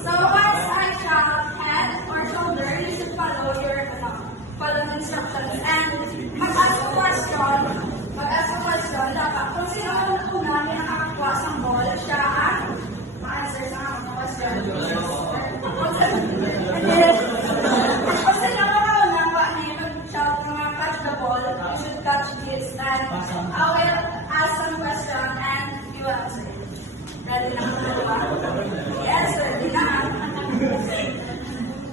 So once I shout head or shoulder, you should follow the instructions and mag-ask a question. Dapat kung sino ang una na nakakakuha sa ball, siya ang ma-answer sa mga question. Kung sino ang una mag-shout na catch the ball, you should catch this and I will ask some question and you answer. Ready na po ba? Yes, ready na.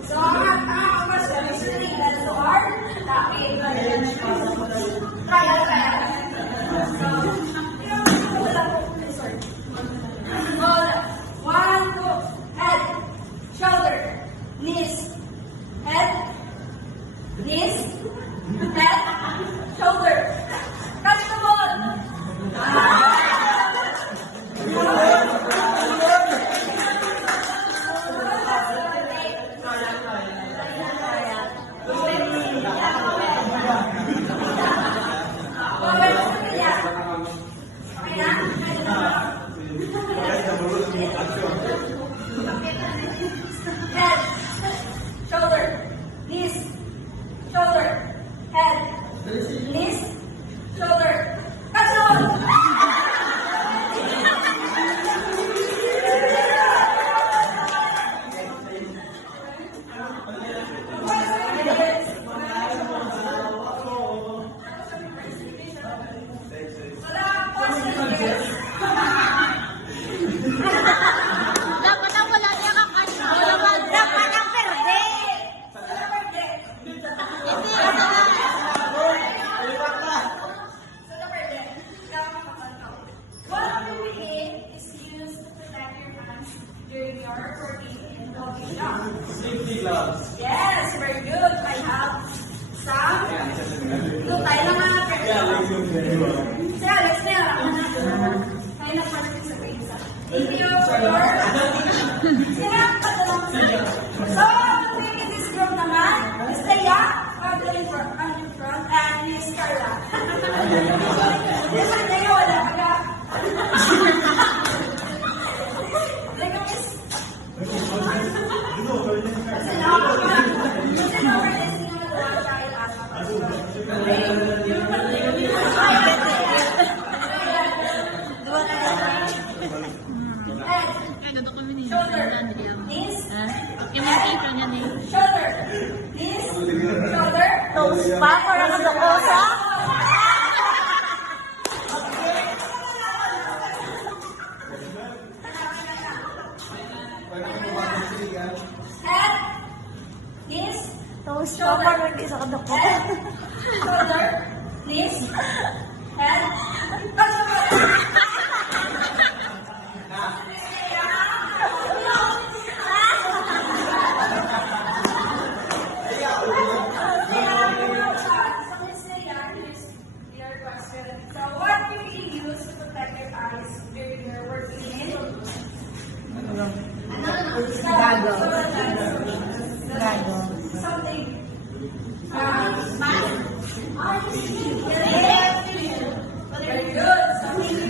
So, ang question is related to our topic. Try. So, one, two, head, shoulder, knees, head, shoulder. Catch the ball. Head, shoulder, knees, shoulder, head, knees, shoulder. Catch the ball. During your working in coffee shop. Safety gloves. Yes, very good. I have some. Look, tayo na nga. Sir, Alex na. Tayo na participate sa. Thank you for your... Sinap pa na lang. So, in this group naman, Miss Leia, on the front, and Miss Carla. Yes, I know, wala ka. Shoulder, knees, shoulder, knees, shoulder, toes pa, parang kadokosa. Head, knees, toes pa, parang isa kadokosa. Shoulder, knees, head, so what do you use to protect your eyes during your working in? Something. Mask? Very good. Something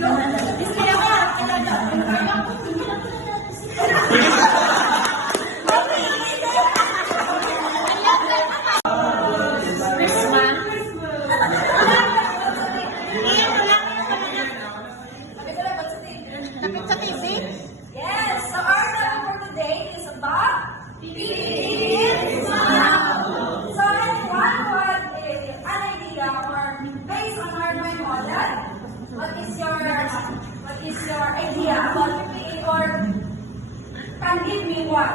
Yes, so our topic for today is about PPE. So everyone, what is an idea or based on our mind model, what is your idea about PPE or can give me one?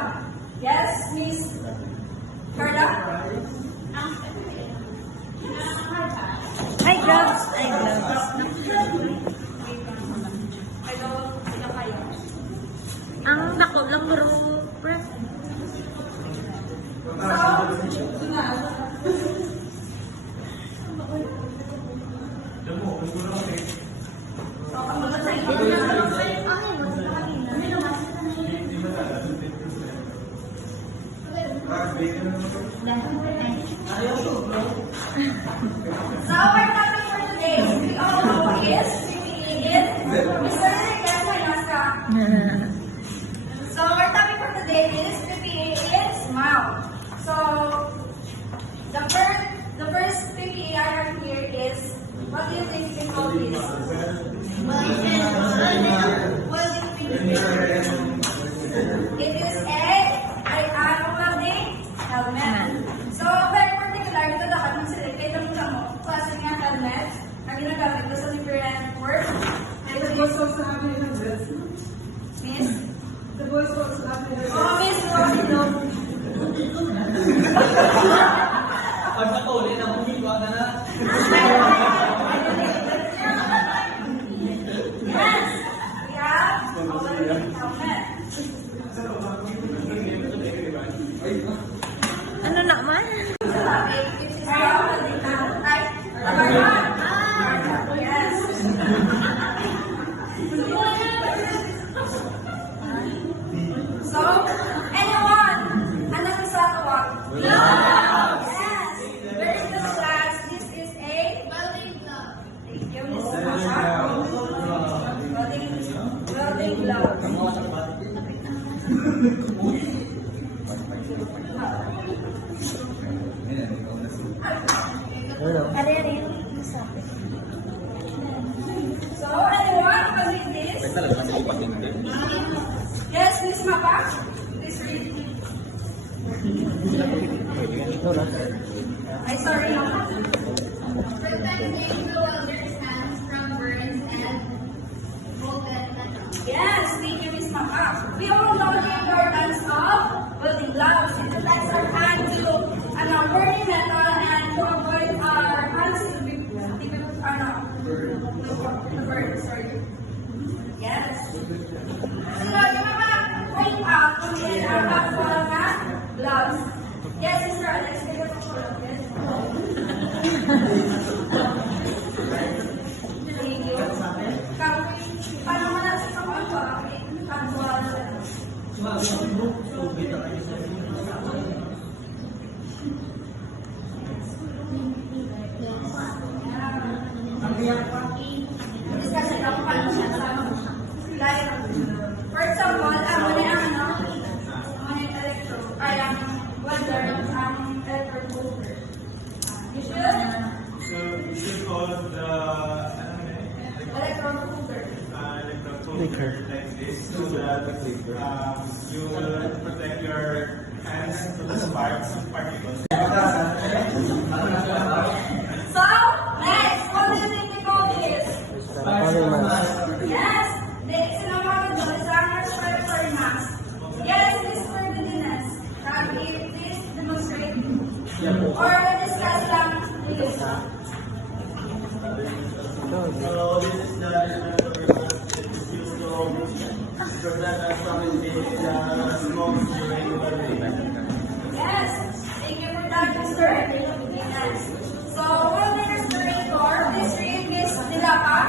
Yes, Miss Carla? Ay, gloves. Ang nako lang pero prep. So our topic for today, we all know is PPE is Mr. Ricardo Nasca What do you think they call this? What do you think it is welding helmet. So, very particular, ito dapat mag-select. Kaya lang mo, klase nga helmet, ang ginagamit ko sa different work. The boys also have it in this. Miss? The boys also have it in Oh, Miss Romino. Pag nakulit, ang hiwa ka na. Yes! We have a welding helmet. Ano naman? Yes. So, anyone? Ano sa tawag? Yes. Very good class. This is a welding glove. Thank you, Miss Masha. Welding glove. So, anyone? What is this? Yes, Miss Mapa. Please read. I sorry. Protecting the welder's hands from burns and broken metal. Yes, thank you, Miss Mapa. We all know the importance of welding gloves. It protects our hand to burning metal and to avoid our hands to be burn. Sorry. Yes. So, yung mga point out kung yan ang actual na gloves. Yes, Mr. Alex, kayo po po. Yes. Thank you. Paano mo natin sa konto? Actual na. Discussion lang kung paano siya sa for example, ang welder, ang electromover. You should? So this is called the Electromover. electrocoder like this, so that you will protect your hands from the sparks and particles. So, next, what do you think we call this? Yes, sinawagin mo, designers respiratory mask. Yes, Miss Ferdinand. Can you please demonstrate? Or discuss lang with this? So this is the that is used to prevent us from inhaling the smoke during welding. Yes, thank you for that, Mr. Yes. So, welding respirator, please read Miss Dilapa.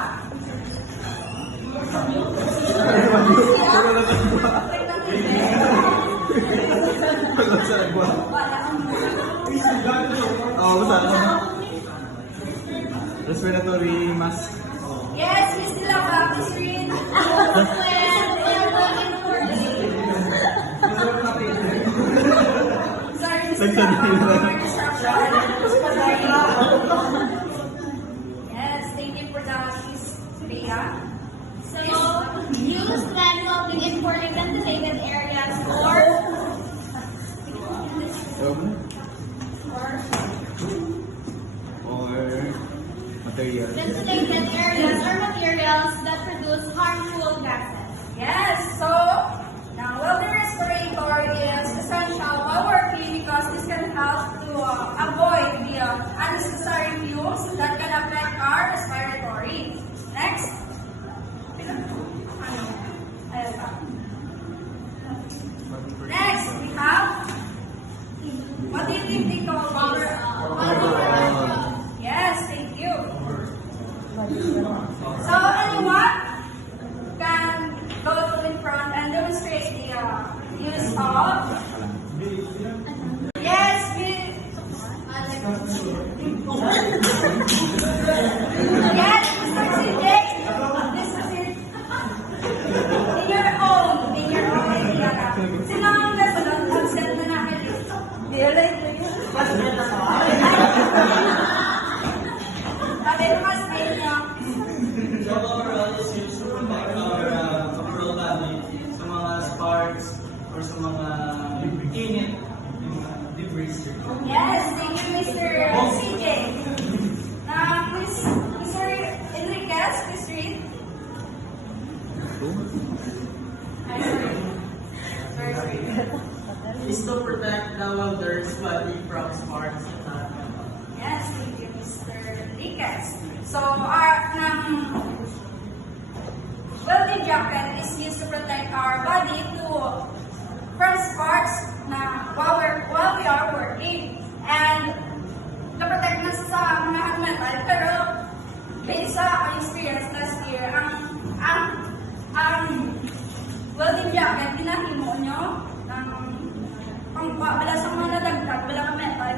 Respiratory mask. Yes, Miss Dilapa, please read. Sorry, Miss Dilapa, yes, thank you for that, Miss Priya. So, use land welding in poorly ventilated areas Or material. ventilated areas or materials that produce harmful gases. Yes, so now welding respirator is essential while working because this can help to avoid the unnecessary fumes that can affect our respiratory. Next. Next, we have, what do you think they call this? Yes, thank you. So anyone can go to in front and demonstrate the use of. Yes, we. Yes, Mr. CJ. This is it. In your own area. Sino ang nasunod? Absent na namin. Di alay ko yun. Sabi Pero mas kayo niyo. So overall is used to protect our overall body sa mga sparks or sa mga init, yung mga debris. Yes, thank you, Mr. CJ. Mr. Enriquez, please read. Is to protect the welder's body from sparks and Yes, thank you, Mr. Enriquez. So, our welding jacket is used to protect our body from sparks while we are working. And na-protect na sa mga metal, pero based sa experience last year, ang welding jacket, ginahimo nyo wala sa mga nalagdag, wala ka metal,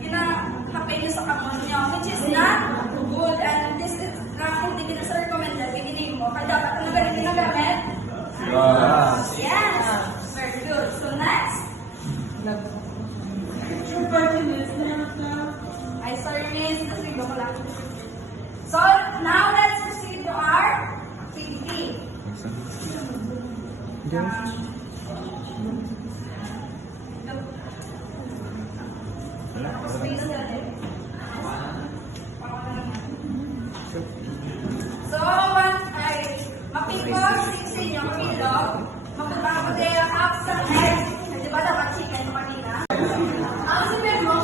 ginahapay nyo sa kamon nyo, which is not good, and this is hindi nila sa recommended, ginigin mo, kaya dapat na galing ginagamit? Yes! Very good. So next, Yung 40 minutes na lang ito. I sorry miss, kasi ko lang. So now let's proceed to our activity. So, once ay mapipos sa inyong ilog, magpunta ko tayo up sa next. Di ba dapat chicken mo kanina? Ang sabi mo,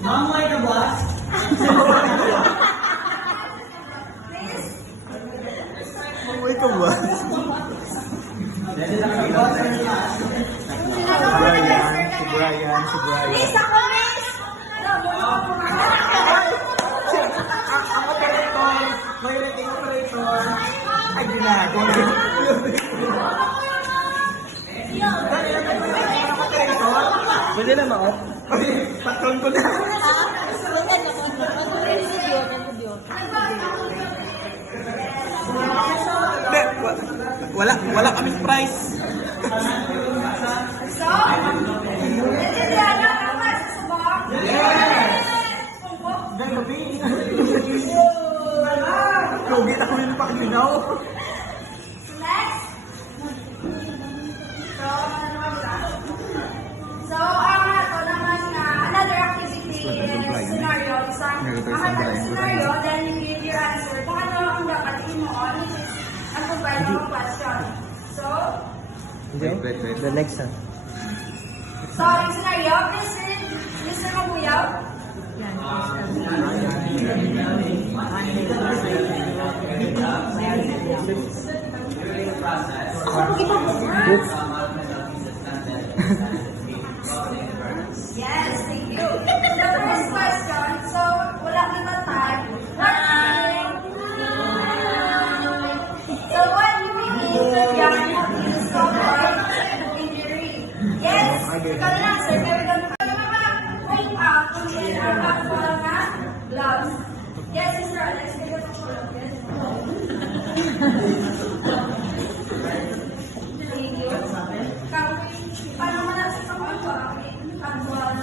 Ma'am, may ka ba? Uy, ka ba? Si Brian. Please, ako, miss! May rating operator. Ay, ginagawa. Pwede na ma-off? Patron ko na. Hindi, wala kaming price. So, ready na naman sa subok? Subok? Lugi na kami ng pakinaw. Next. So, ang ito naman another activity scenario. Ang scenario, then you give your answer. Kung ano ang dapat inuon, ang provide mo question. So, Wait. The next one. so yung scenario, Mr. Mabuyaw. Yes, thank you. The first question, so wala na ba time? So what do we mean by young so far injury? Yes, ikaw na, sir. Pero point out kung yan ang actual na gloves. Yes, Mr. Alex, kayo po po. Thank you. Paano mo natin sa mga actual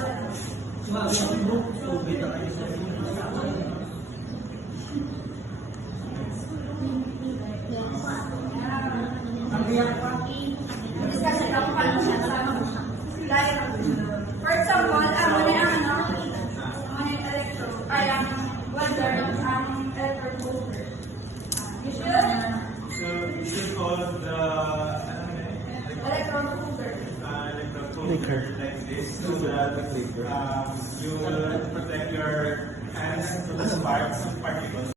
discussion lang kung paano siya sa for example, ang electro, ay ang welder, ang electromotor. You should call the electromotor. Liquor like this so that you will protect your hands to the sparks and particles.